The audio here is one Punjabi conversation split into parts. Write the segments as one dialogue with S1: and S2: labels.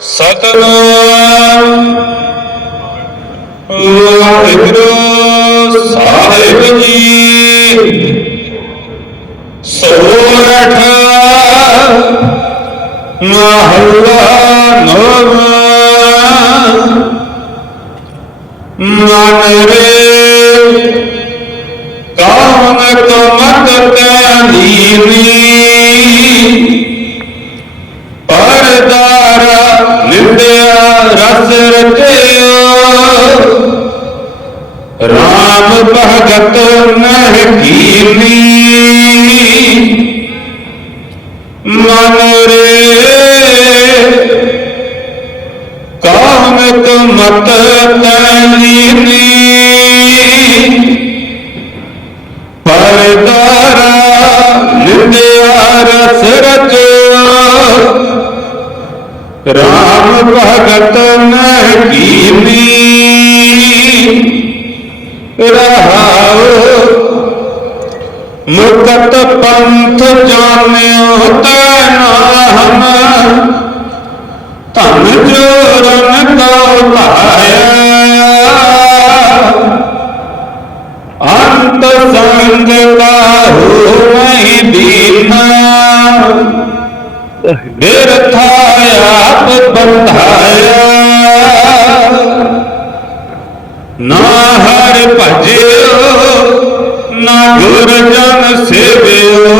S1: ਸਤਨਾਮ ਵਾਹਿਗੁਰੂ ਸਾਹਿਬ ਜੀ। ਸੋਰਠ ਮਹੱਲਾ ਨੌਵਾਂ। ਮਨ ਰਾਮ ਭਗਤ ਨਹਿ ਕੀਨੀ ਮਨ ਰੇ ਕੌਣ ਕਮਤ ਤੈਨੀਨੀ। ਪਰਦਾਰਾ ਨਿੰਦਿਆ ਰਸ ਰਚਿਓ ਰਾਮ ਭਗਤ ਨਹਿ ਕੀਨੀ ਰਹਾਉ। ਮੁਕਤ ਪੰਥ ਜਾਣਿਓ ਤੈ ਨਾਮ ਧਨ ਜੋਰਨ ਕਉ ਲਾਇਆ ਅੰਤ ਸੰਗ ਕਾਹੂ ਨਹੀਂ ਦੀਨਾ। ਬਿਰਥਾ ਆਪ ਬੰਧਾਇਆ। ਨਾ ਹਰ ਭਜਿਓ, ਨਾ ਗੁਰ ਜਨ ਸੇਵਿਓ।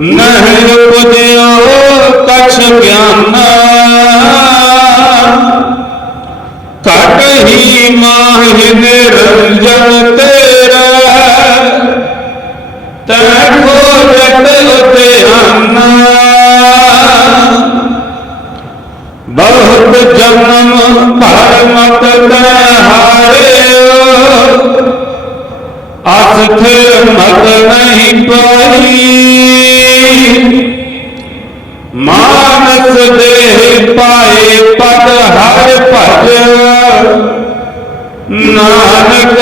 S1: ਨਹਿ ਪੁਜਿਓ ਕਛ ਗਿਆਨਾ। ਕਟ ਹੀ ਮਾਹਿ ਨਿਰੰਜਨ ਤੇਰਾ। ਤੈ ਖੋਜਤ ਉਤਿਆਨਾ ਬਹੁਤ ਜਨਮ ਭਰ ਮਤ ਤੈ ਹਾਰਿਓ। ਅਸਥਿਰ ਮਤ ਨਹੀਂ ਪਾਈ। ਮਾਨਸ ਦੇ ਪਾਏ ਪਦ ਹਰ ਭਜ। ਨਾਨਕ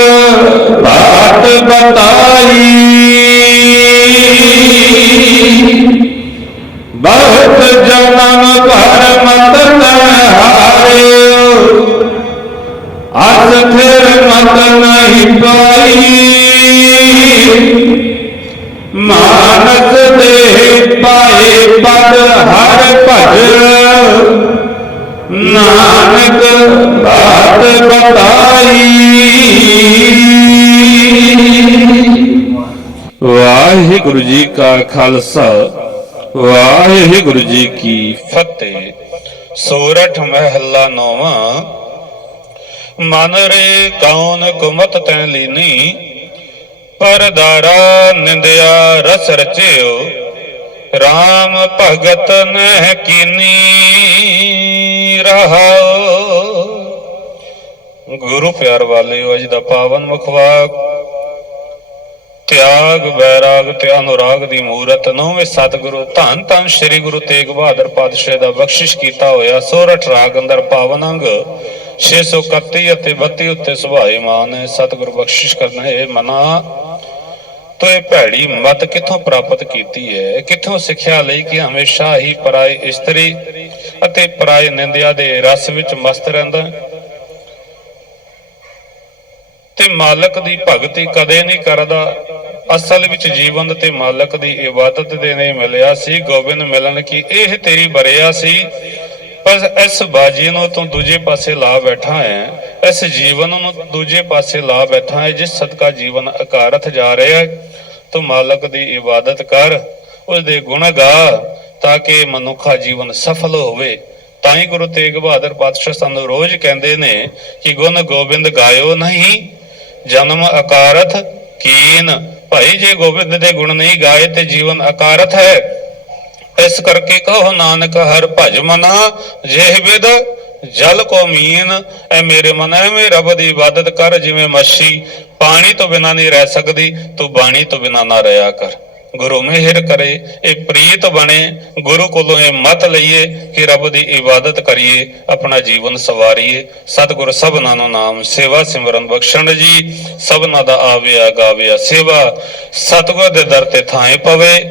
S1: ਬਾਤ ਬਤਾਈ। ਮਾਨਸ ਦੇ ਪਾਏ ਪਦ ਹਰ ਭਜ ਨਾਨਕ ਬਾਤ ਬਤਾਈ। ਵਾਹਿਗੁਰੂ ਜੀ ਕਾ ਖਾਲਸਾ, ਵਾਹਿਗੁਰੂ ਜੀ ਕੀ ਫਤਿਹ। ਸੋਰਠ ਮਹਿਲਾ ਨੌਵਾਂ। ਮਨ ਰੇ ਕੌਣ ਕੁਮਤ ਤੈ ਲੀਨੀ। ਪਰਦਾਰਾ ਨਿੰਦਿਆ ਰਸ ਰਚਿਓ RAM ਭਗਤ ਨਹਿ ਕੀਨੀ ਰਹਾਉ। ਗੁਰੂ ਪਿਆਰ ਵਾਲਿਓ, ਅੱਜ ਦਾ ਪਾਵਨ ਮੁਖਵਾਕ ਤਿਆਗ ਬੈਰਾਗ ਤੇ ਅਨੁਰਾਗ ਦੀ ਮੂਰਤ, ਨੌਵੇਂ ਸਤਿਗੁਰੂ, ਧੰਨ ਧੰਨ ਸ੍ਰੀ ਗੁਰੂ ਤੇਗ ਬਹਾਦਰ ਪਾਤਸ਼ਾਹ ਦਾ ਬਖਸ਼ਿਸ਼ ਕੀਤਾ ਹੋਇਆ, ਸੋਰਠ ਰਾਗ ਅੰਦਰ ਪਾਵਨ ਅੰਗ। 631 ਅਤੇ 32 ਉੱਤੇ ਸੁਭਾਏਮਾਨ ਹੈ। ਸਤਿਗੁਰੂ ਬਖਸ਼ਿਸ਼ ਕਰਨਾ ਹੈ। ਮਨਾ, ਤੋ ਇਹ ਭੈੜੀ ਮਤ ਕਿੱਥੋਂ ਪ੍ਰਾਪਤ ਕੀਤੀ ਹੈ? ਕਿੱਥੋਂ ਸਿੱਖਿਆ ਲਈ ਕਿ ਹਮੇਸ਼ਾ ਹੀ ਪਰਾਏ ਇਸਤਰੀ ਅਤੇ ਪਰਾਏ ਨਿੰਦਿਆ ਦੇ ਰਸ ਵਿੱਚ ਮਸਤ ਰਹਿੰਦਾ ਤੇ ਮਾਲਕ ਦੀ ਭਗਤੀ ਕਦੇ ਨਹੀਂ ਕਰਦਾ। ਅਸਲ ਵਿੱਚ ਜੀਵਨ ਤੇ ਮਾਲਕ ਦੀ ਇਬਾਦਤ ਦੇ ਨੇ ਮਿਲਿਆ ਸੀ। ਗੋਬਿੰਦ ਮਿਲਣ ਕੀ ਇਹ ਤੇਰੀ ਬਰਿਆ ਸੀ ਪਰ ਇਸ ਬਾਜੀ ਨੂੰ ਤੂੰ ਦੂਜੇ ਪਾਸੇ ਲਾ ਬੈਠਾ ਹੈ, ਇਸ ਜੀਵਨ ਨੂੰ ਦੂਜੇ ਪਾਸੇ ਲਾ ਬੈਠਾ ਹੈ, ਜਿਸ ਸਦਕਾ ਜੀਵਨ ਅਕਾਰਥ ਜਾ ਰਿਹਾ ਹੈ, ਤੂੰ ਮਾਲਕ ਦੀ ਇਬਾਦਤ ਕਰ ਉਸ ਦੇ ਗੁਣ ਗਾ, ਤਾਂ ਕਿ ਮਨੁੱਖਾ ਜੀਵਨ ਸਫਲ ਹੋਵੇ। ਤਾਂ ਹੀ ਗੁਰੂ ਤੇਗ ਬਹਾਦਰ ਪਾਤਸ਼ਾਹ ਸਾਨੂੰ ਰੋਜ਼ ਕਹਿੰਦੇ ਨੇ ਕਿ ਗੁਣ ਗੋਬਿੰਦ ਗਾਇਓ ਨਹੀਂ, ਜਨਮ ਅਕਾਰਥ ਕੀਨ। ਭਾਈ, ਜੇ ਗੋਬਿੰਦ ਦੇ ਗੁਣ ਨਹੀਂ ਗਾਏ, ਤੇ ਜੀਵਨ ਅਕਾਰਥ ਹੈ। ਇਸ ਕਰਕੇ ਕਹੋ, ਨਾਨਕ, ਹਰ ਭਜ ਮਨਾ, ਜਿਹ ਵਿਦ ਜਲ ਕੋ ਮੀਨ। ਐ ਮੇਰੇ ਮਨ ਐਵੇਂ ਰੱਬ ਦੀ ਇਬਾਦਤ ਕਰ, ਜਿਵੇਂ ਮੱਛੀ ਪਾਣੀ ਤੋਂ ਬਿਨਾ ਨਹੀਂ ਰਹਿ ਸਕਦੀ, ਤੂੰ ਬਾਣੀ ਤੋਂ ਬਿਨਾ ਨਾ ਰਹਿਆ ਕਰ। ਗੁਰੂ ਮਿਹਰ ਕਰੇ, ਇਹ ਪ੍ਰੀਤ ਬਣੇ, ਗੁਰੂ ਕੋਲੋਂ ਇਹ ਮਤ ਲਈਏ ਕਿ ਰੱਬ ਦੀ ਇਬਾਦਤ ਕਰੀਏ, ਆਪਣਾ ਜੀਵਨ ਸਵਾਰੀਏ। ਸਤਿਗੁਰ ਸਭਨਾਂ ਨੂੰ ਨਾਮ ਸੇਵਾ, ਸਿਮਰਨ ਬਖਸ਼ਣ ਜੀ। ਸਭਨਾਂ ਦਾ ਆਵਿਆ, ਗਾਵਿਆ ਸੇਵਾ। ਸਤਿਗੁਰ ਦੇ ਦਰ ਤੇ ਥਾਂ ਪਵੇ